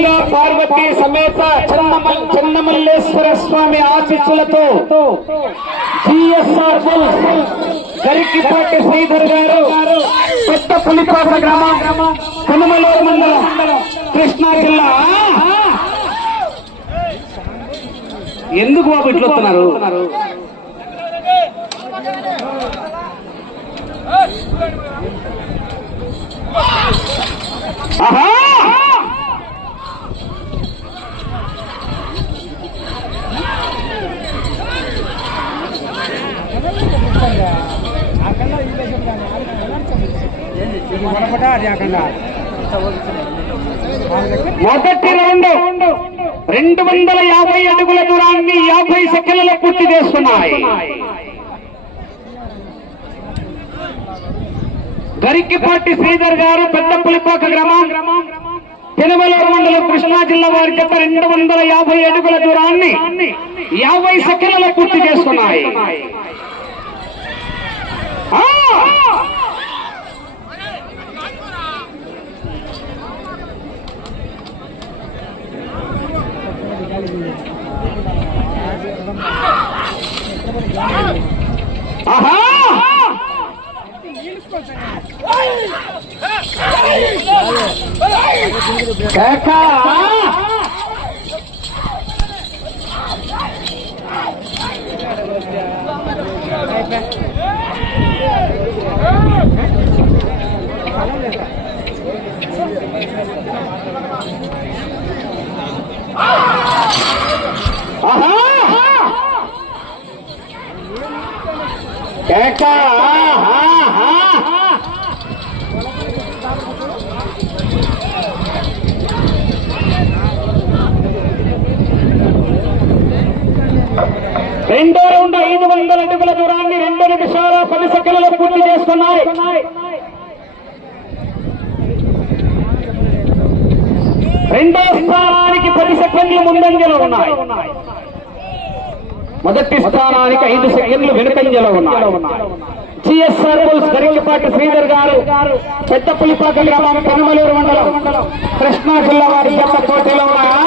గంగా పార్వతి సమేత చెన్నమల్ చెన్నమల్లేశ్వర స్వామి ఆశీస్సులతో సిఎస్ఆర్ గరికిపాటి శ్రీధర్ గారు పెద్ద పులిపాక గ్రామం కనుమలూరు మండలం కృష్ణా జిల్లా. ఎందుకు బాబు ఇట్లా వస్తున్నారు? ఆహా! మొదటి రౌండ్ రెండు వందల యాభై అడుగుల దూరాన్ని యాభై సెకండ్లలో పూర్తి చేస్తున్నాయి. గరికిపాటి శ్రీధర్ గారు పెద్దపల్లిపాక గ్రామం. పెనుమలూరు మండలం కృష్ణా జిల్లా వారి చేత రెండు వందల యాభై అడుగుల దూరాన్ని యాభై సెకండ్లలో పూర్తి చేస్తున్నాయి. ఆ! ఆహా కేక! ఆహా కేక! ఆహా! రెండో రౌండ్ ఐదు వందల అడుగుల దూరాన్ని రెండు నిమిషాల పది సెకండ్లలో పూర్తి చేస్తున్నాయి రెండో స్థానానికి పది సెకండ్లు ముందంజలో ఉన్నాయి. మొదటి స్థానానికి ఐదు సెకండ్లు వెనుకంజలో ఉన్నారు జిఎస్ఆర్ బుల్స్ గరికపాటి శ్రీధర్ గారు పెద్ద పులిపాక గ్రామం కనుమలూరు మండలం కృష్ణా జిల్లా వారి జత పోటీలో ఉన్నాయా?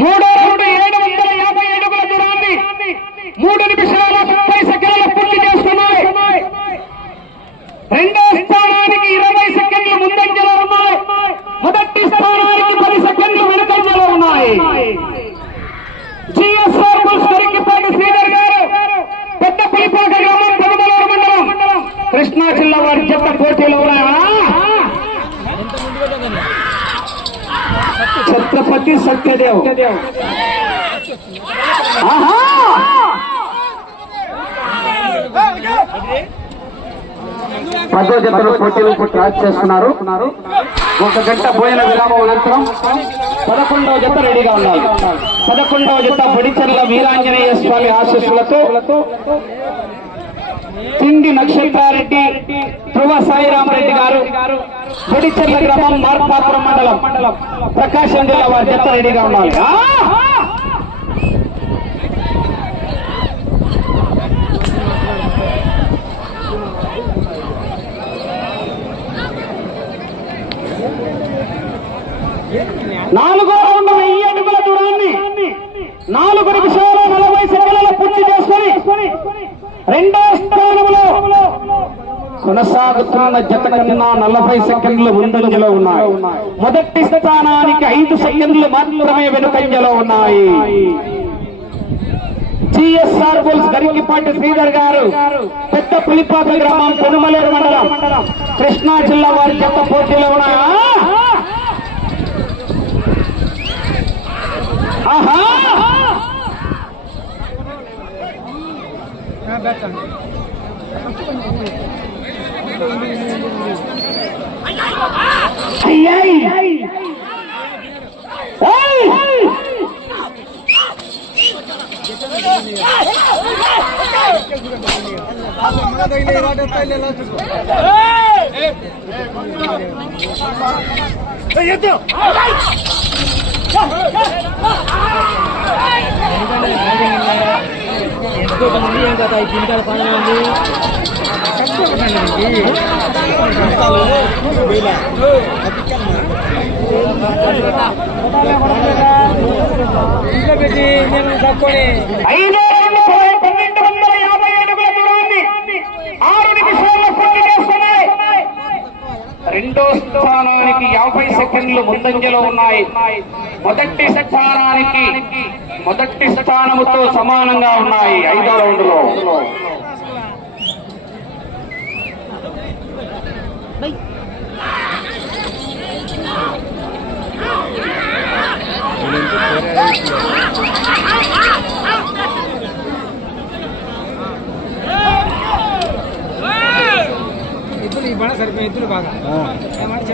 మూడో రౌండ్ ఏడు వందల యాభై అడుగుల దూరాన్ని మూడు నిమిషాల ముప్పై సెకండ్ల పూర్తి చేస్తున్నాయి. రెండో స్థానానికి ఇరవై సెకండ్లు ముందంజలో ఉన్నాయి. మొదటి స్థానానికి పది సెకండ్లు వెనుకంజలో ఉన్నాయి. జిఎస్ఆర్ బుల్స్ గరికిపాటి శ్రీధర్ గారు పెద్ద పులిపాక గ్రామం కృష్ణా జిల్లా వారి చెత్త పోటీలు ఉన్నాయా ఛత్రపతి సత్యదేవ్. ఆహా! పదో జతలు పోటీలు ట్రాక్ చేస్తున్నారు. ఒక గంట పోయిన విరామం అనంతరం పదకొండవ జత రెడీగా ఉన్నారు. పదకొండవ జత బడిచెర్ల వీరాంజనేయ స్వామి ఆశీస్సులతో సింగి నక్షత్రారెడ్డి ధ్రువ సాయిరామరెడ్డి గారు పొడిచెర్ల గ్రామం మార్పాపురం మండలం ప్రకాశం జిల్లా వారి జత రెడీగా ఉన్నారు నాలుగో రౌండ్ వెయ్యి అడుగుల దూరాన్ని నాలుగు నిమిషాలు నలభై సెకండ్ల పూర్తి చేసుకొని రెండు కొనసాగుతున్న జత కన్నా నలభై సెకండ్లు ముందంజలో ఉన్నాయి. మొదటి స్థానానికి ఐదు సెకండ్లు మాత్రమే వెనుకంజలో ఉన్నాయి. జిఎస్ఆర్ బుల్స్ గరికిపాటి శ్రీధర్ గారు పెద్ద పులిపాక గ్రామం పెనుమలేరు మండలం కృష్ణా జిల్లా వారి చెత్త పోటీలో ఉన్నాయా? ఆహా! అయ్యాయి ఏయ్! ఏం కదా పని ఉంది ఐదు రెండో స్థానానికి యాభై సెకండ్లు ముందంజలో ఉన్నాయి. మొదటి స్థానానికి మొదటి స్థానముతో సమానంగా ఉన్నాయి. ఐదో రౌండ్లో ఎద్దులు ఈ బడ సరిపోయి ఎద్దులు బాగా ఏమంటే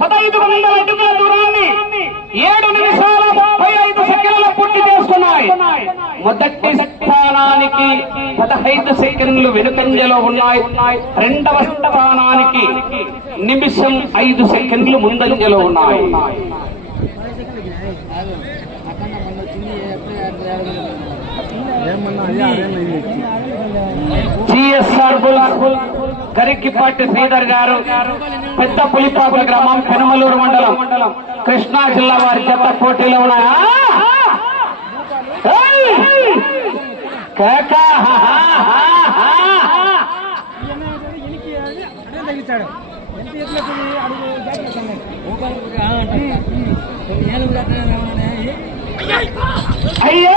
పదహైదు వందల అడుగుల దూరాన్ని ఏడు నిమిషాల ముప్పై ఐదు సెకండ్ల పూర్తి చేసుకున్నాయి మొదటి స్థానానికి పదహైదు సెకండ్లు వెనుకంజలో ఉన్నాయి. రెండవ స్థానానికి నిమిషం ఐదు సెకండ్లు ముందంజలో ఉన్నాయి. జిఎస్ఆర్ బుల్ గరికిపాటి శ్రీధర్ గారు పెద్ద పులిపాకుల గ్రామం పెనమలూరు మండలం కృష్ణా జిల్లా వారి చెత్త పోటీలో ఉన్నాయా ఏయ్! కేక! హా, హా, హా, హా. తగ్గించాడు ఎంత ఎత్తులకు అడుగు జాగ్రత్త అయ్యో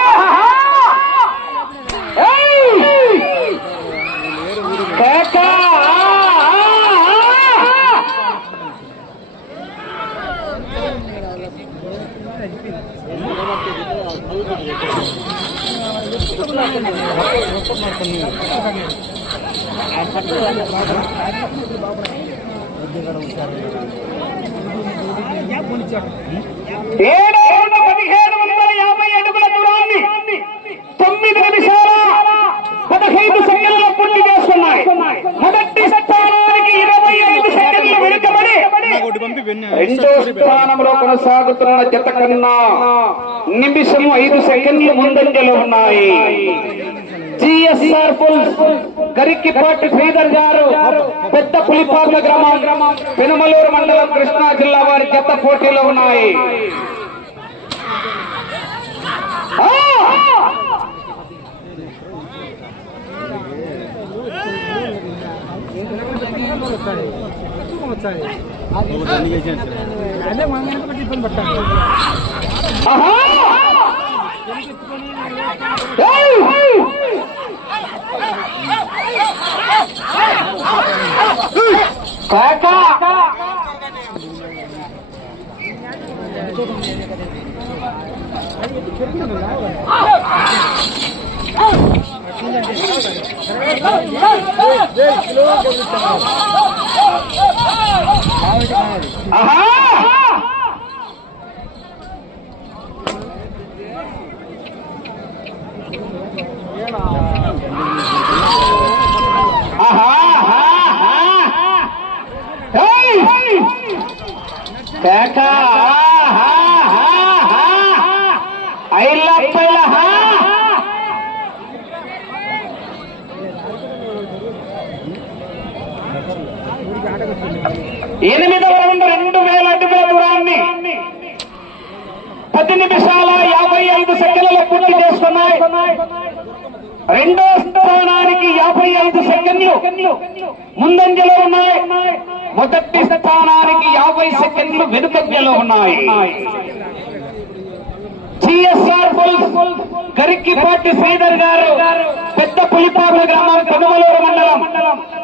ఏడు రెండు పదిహేడు వందల యాభై అడుగుల దూరాన్ని తొమ్మిది నిమిషాల పదహైదు సెకండ్లు పూర్తి చేస్తున్నాయి మొదటి స్థానానికి ఇరవై ఐదు సెకండ్లు వెనుకబడి రెండో స్థానంలో కొనసాగుతున్న జత కన్నా నిమిషం ఐదు సెకండ్లు ముందంజలో ఉన్నాయి. జిఎస్ఆర్ పుల్స్ గరిక్కిపాటి శ్రీధర్ గారు పెద్ద పులిపాక గ్రామం పెనమలూరు మండలం కృష్ణా జిల్లా వారి జత పోటీలో ఉన్నాయి. అదే మన ఇబ్బంది పట్టాలి కాకా! ఆహా ఆహా ఆహా ఏయ్ కాకా ఆహా ఆహా ఐలా పైలా హా ఎనిమిదవ రౌండ్ రెండు వేల అడుగుల దూరాన్ని పది నిమిషాల యాభై ఐదు సెకండ్లు పూర్తి చేస్తున్నాయి రెండో స్థానానికి యాభై ఐదు సెకండ్లు ముందంజలో ఉన్నాయి. మొదటి స్థానానికి యాభై సెకండ్లు వెనుకంజలో ఉన్నాయి. సిఎస్ఆర్ పుల్స్ గరిక్కిపాటి శ్రీధర్ గారు పెద్ద పులిపాక గ్రామం పెనుమలూరు మండలం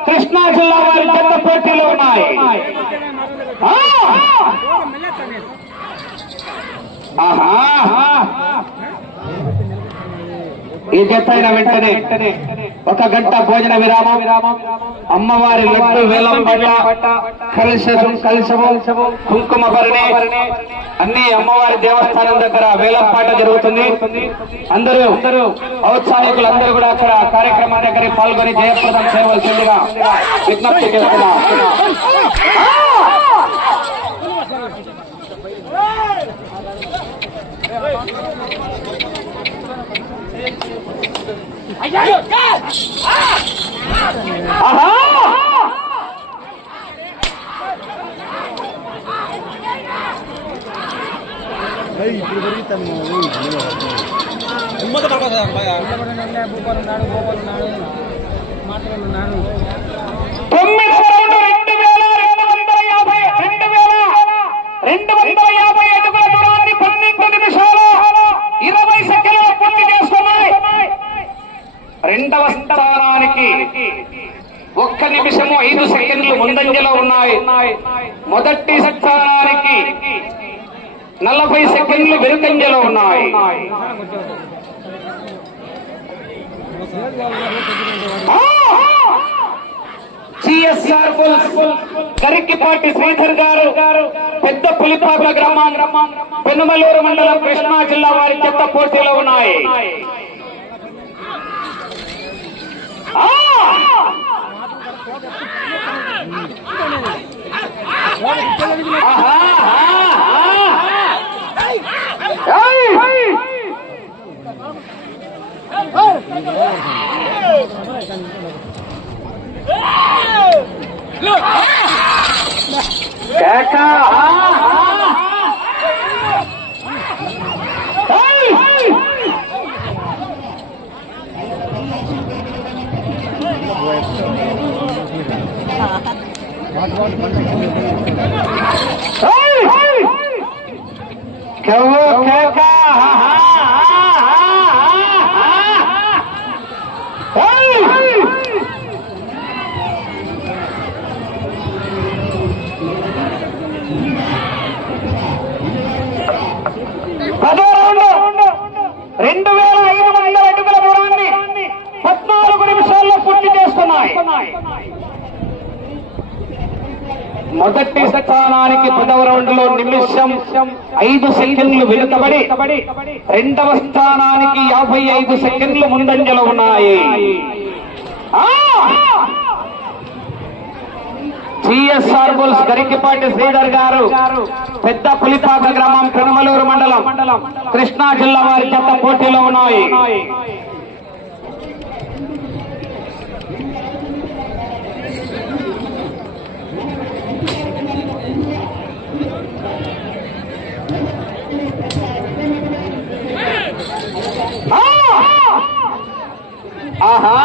కృష్ణా జిల్లా వారి పెద్ద పోటీలో ఉన్నాయి ఆ! ఆహా ఈ జతైన వెంటనే. ఒక గంట భోజన విరామం. అమ్మవారి లడ్డు వేలం పట్ట కలశం కలశము కుంకుమ భరణి. అన్ని అమ్మవారి దేవస్థానం దగ్గర వేలం పాట జరుగుతుంది. అందరూ ఔత్సాహికులు అందరూ కూడా అక్కడ కార్యక్రమం దగ్గర పాల్గొని జయప్రదం చేయవలసిందిగా విజ్ఞప్తి చేస్తున్నాం. ఆహా ఏయ్, ఇప్పుడు పెరుగుతాను భూపాలు ఉన్నాడు గోపాలు ఉన్నాడు మాటలు నలభై సెకండ్లు వెనుకంజలో ఉన్నాయి. సిఎస్ఆర్ కరిక్కిపాటి శ్రీధర్ గారు పెద్ద పులిపాపల గ్రామం పెనుమలూరు మండలం కృష్ణా జిల్లా వారి చెత్త పోటీలో ఉన్నాయి. ఆహా, ఆహా. ఏయ్! కేక కేవో కేక పదో రౌండ్ రెండు వేల ఐదు వందల అడుగుల దూరాన్ని పద్నాలుగు నిమిషాల్లో పూర్తి చేస్తున్నాయి మొదటి స్థానానికి పదవ రౌండ్లో నిమిషం ఐదు సెకండ్లు వెనుకబడి రెండవ స్థానానికి యాభై ఐదు సెకండ్లు ముందంజలో ఉన్నాయి. సిఎస్ఆర్ బుల్స్ గరికిపాటి శ్రీధర్ గారు పెద్ద పులిపాక గ్రామం కనుమలూరు మండలం కృష్ణా జిల్లా వారి చెత్త పోటీలో ఉన్నాయి. ఆహా